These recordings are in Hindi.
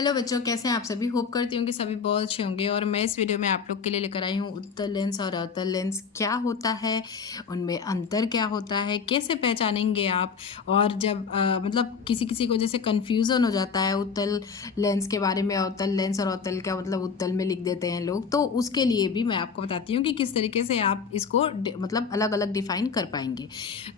हेलो बच्चों, कैसे हैं आप सभी। होप करती हूँ कि सभी बहुत अच्छे होंगे। और मैं इस वीडियो में आप लोग के लिए लेकर आई हूँ उत्तल लेंस और अवतल लेंस क्या होता है, उनमें अंतर क्या होता है, कैसे पहचानेंगे आप। और जब मतलब किसी किसी को जैसे कन्फ्यूज़न हो जाता है उत्तल लेंस के बारे में, अवतल लेंस और अवतल का मतलब उत्तल में लिख देते हैं लोग, तो उसके लिए भी मैं आपको बताती हूँ कि किस तरीके से आप इसको मतलब अलग अलग डिफाइन कर पाएंगे।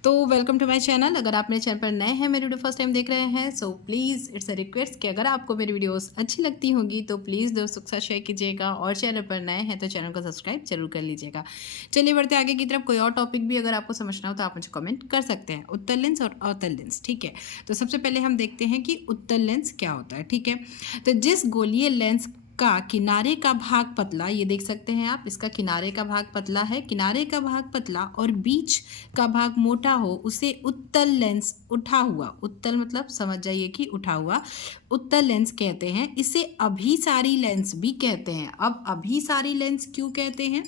तो वेलकम टू माय चैनल। अगर आप मेरे चैनल पर नए हैं, मेरी वीडियो फर्स्ट टाइम देख रहे हैं, so please it's a request कि अगर आपको मेरी वीडियोस अच्छी लगती होंगी तो प्लीज़ दोस्तों के साथ शेयर कीजिएगा, और चैनल पर नए हैं तो चैनल को सब्सक्राइब जरूर कर लीजिएगा। चलिए बढ़ते आगे की तरफ। कोई और टॉपिक भी अगर आपको समझना हो तो आप मुझे कमेंट कर सकते हैं। उत्तल लेंस और अवतल लेंस, ठीक है। तो सबसे पहले हम देखते हैं कि उत्तल लेंस क्या होता है, ठीक है। तो जिस गोलीय लेंस का किनारे का भाग पतला, ये देख सकते हैं आप, इसका किनारे का भाग पतला है, किनारे का भाग पतला और बीच का भाग मोटा हो, उसे उत्तल लेंस, उठा हुआ, उत्तल मतलब समझ जाइए कि उठा हुआ, उत्तल लेंस कहते हैं। इसे अभिसारी लेंस भी कहते हैं। अब अभिसारी लेंस क्यों कहते हैं,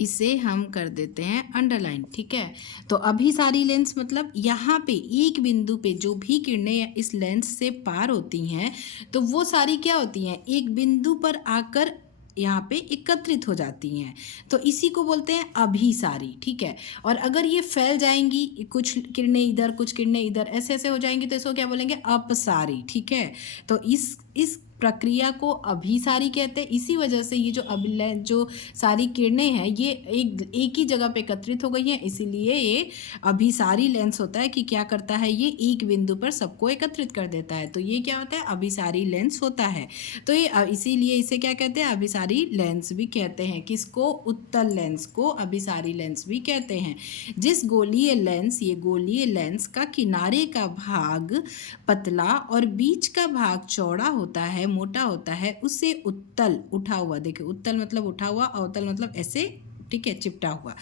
इसे हम कर देते हैं अंडरलाइन, ठीक है। तो अभिसारी लेंस मतलब यहाँ पे एक बिंदु पे जो भी किरणें इस लेंस से पार होती हैं, तो वो सारी क्या होती हैं, एक बिंदु पर आकर यहाँ पे एकत्रित हो जाती हैं, तो इसी को बोलते हैं अभिसारी, ठीक है। और अगर ये फैल जाएंगी, कुछ किरणें इधर कुछ किरणें इधर, ऐसे ऐसे हो जाएंगी, तो इसको क्या बोलेंगे, अपसारी, ठीक है। तो इस प्रक्रिया को अभिसारी कहते हैं। इसी वजह से ये जो सारी किरणें हैं ये एक ही जगह पे एकत्रित हो गई हैं, इसीलिए ये अभिसारी लेंस होता है। कि क्या करता है, ये एक बिंदु पर सबको एकत्रित कर देता है, तो ये क्या होता है, अभिसारी लेंस होता है। तो ये इसीलिए इसे क्या कहते हैं, अभिसारी लेंस भी कहते हैं। किसको, उत्तल लेंस को अभिसारी लेंस भी कहते हैं। जिस गोलीय लेंस, ये गोलीय लेंस का किनारे का भाग पतला और बीच का भाग चौड़ा होता है, मोटा होता है, उसे उत्तल, उठा हुआ, देखिए उत्तल मतलब उठा हुआ, अवतल मतलब ऐसे, ठीक है, चिपटा हुआ,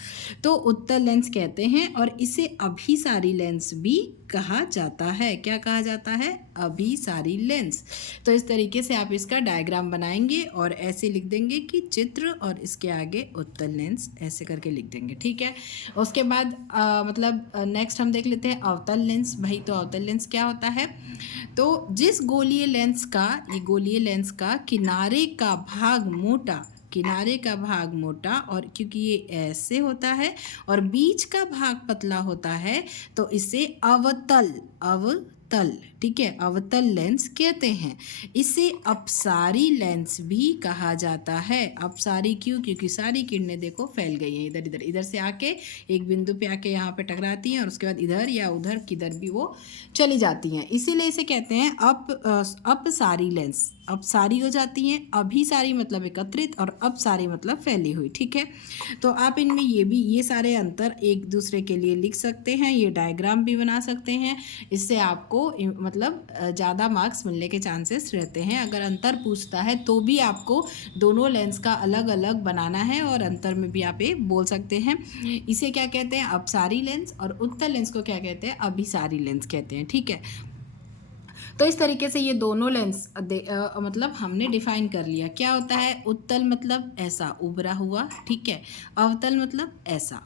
तो उत्तल लेंस कहते हैं। और इसे अभिसारी लेंस भी कहा जाता है। क्या कहा जाता है, अभिसारी लेंस। तो इस तरीके से आप इसका डायग्राम बनाएंगे और ऐसे लिख देंगे कि चित्र, और इसके आगे उत्तल लेंस ऐसे करके लिख देंगे, ठीक है। उसके बाद मतलब नेक्स्ट हम देख लेते हैं अवतल लेंस। भाई तो अवतल लेंस क्या होता है, तो जिस गोलीय लेंस का, ये गोलीय लेंस का किनारे का भाग मोटा, किनारे का भाग मोटा, और क्योंकि ये ऐसे होता है और बीच का भाग पतला होता है, तो इसे अवतल, अवतल, ठीक है, अवतल लेंस कहते हैं। इसे अपसारी लेंस भी कहा जाता है। अपसारी क्यों, क्योंकि सारी किरणें देखो फैल गई हैं इधर इधर, इधर से आके एक बिंदु पे आके यहाँ पे टकराती हैं और उसके बाद इधर या उधर किधर भी वो चली जाती हैं, इसीलिए इसे कहते हैं अपसारी लेंस। अपसारी हो जाती हैं, अभिसारी मतलब एकत्रित, और अपसारी मतलब फैली हुई, ठीक है। तो आप इनमें ये सारे अंतर एक दूसरे के लिए लिख सकते हैं, ये डायग्राम भी बना सकते हैं। इससे आपको मतलब ज़्यादा मार्क्स मिलने के चांसेस रहते हैं। अगर अंतर पूछता है तो भी आपको दोनों लेंस का अलग अलग बनाना है, और अंतर में भी आप ये बोल सकते हैं। इसे क्या कहते हैं, अपसारी लेंस, और उत्तल लेंस को क्या कहते हैं, अभिसारी लेंस कहते हैं, ठीक है। तो इस तरीके से ये दोनों लेंस मतलब हमने डिफाइन कर लिया। क्या होता है, उत्तल मतलब ऐसा उभरा हुआ, ठीक है, अवतल मतलब ऐसा,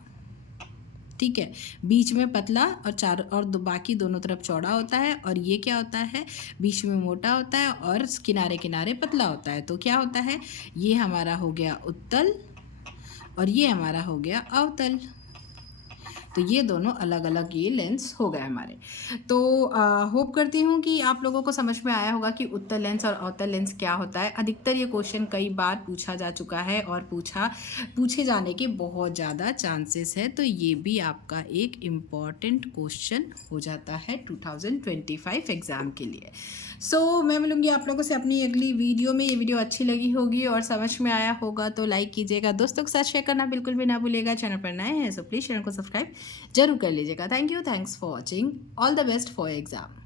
ठीक है, बीच में पतला और बाकी दोनों तरफ चौड़ा होता है, और ये क्या होता है, बीच में मोटा होता है और किनारे किनारे पतला होता है। तो क्या होता है, ये हमारा हो गया उत्तल और ये हमारा हो गया अवतल। तो ये दोनों अलग अलग ये लेंस हो गए हमारे। तो होप करती हूँ कि आप लोगों को समझ में आया होगा कि उत्तल लेंस और अवतल लेंस क्या होता है। अधिकतर ये क्वेश्चन कई बार पूछा जा चुका है और पूछे जाने के बहुत ज़्यादा चांसेस है, तो ये भी आपका एक इम्पॉर्टेंट क्वेश्चन हो जाता है 2025 एग्ज़ाम के लिए। मैं मिलूँगी आप लोगों से अपनी अगली वीडियो में। ये वीडियो अच्छी लगी होगी और समझ में आया होगा तो लाइक कीजिएगा, दोस्तों के साथ शेयर करना बिल्कुल भी ना भूलिएगा। चैनल पर नए हैं प्लीज़ चैनल को सब्सक्राइब जरूर कर लीजिएगा। Thank you, thanks for watching, all the best for exam.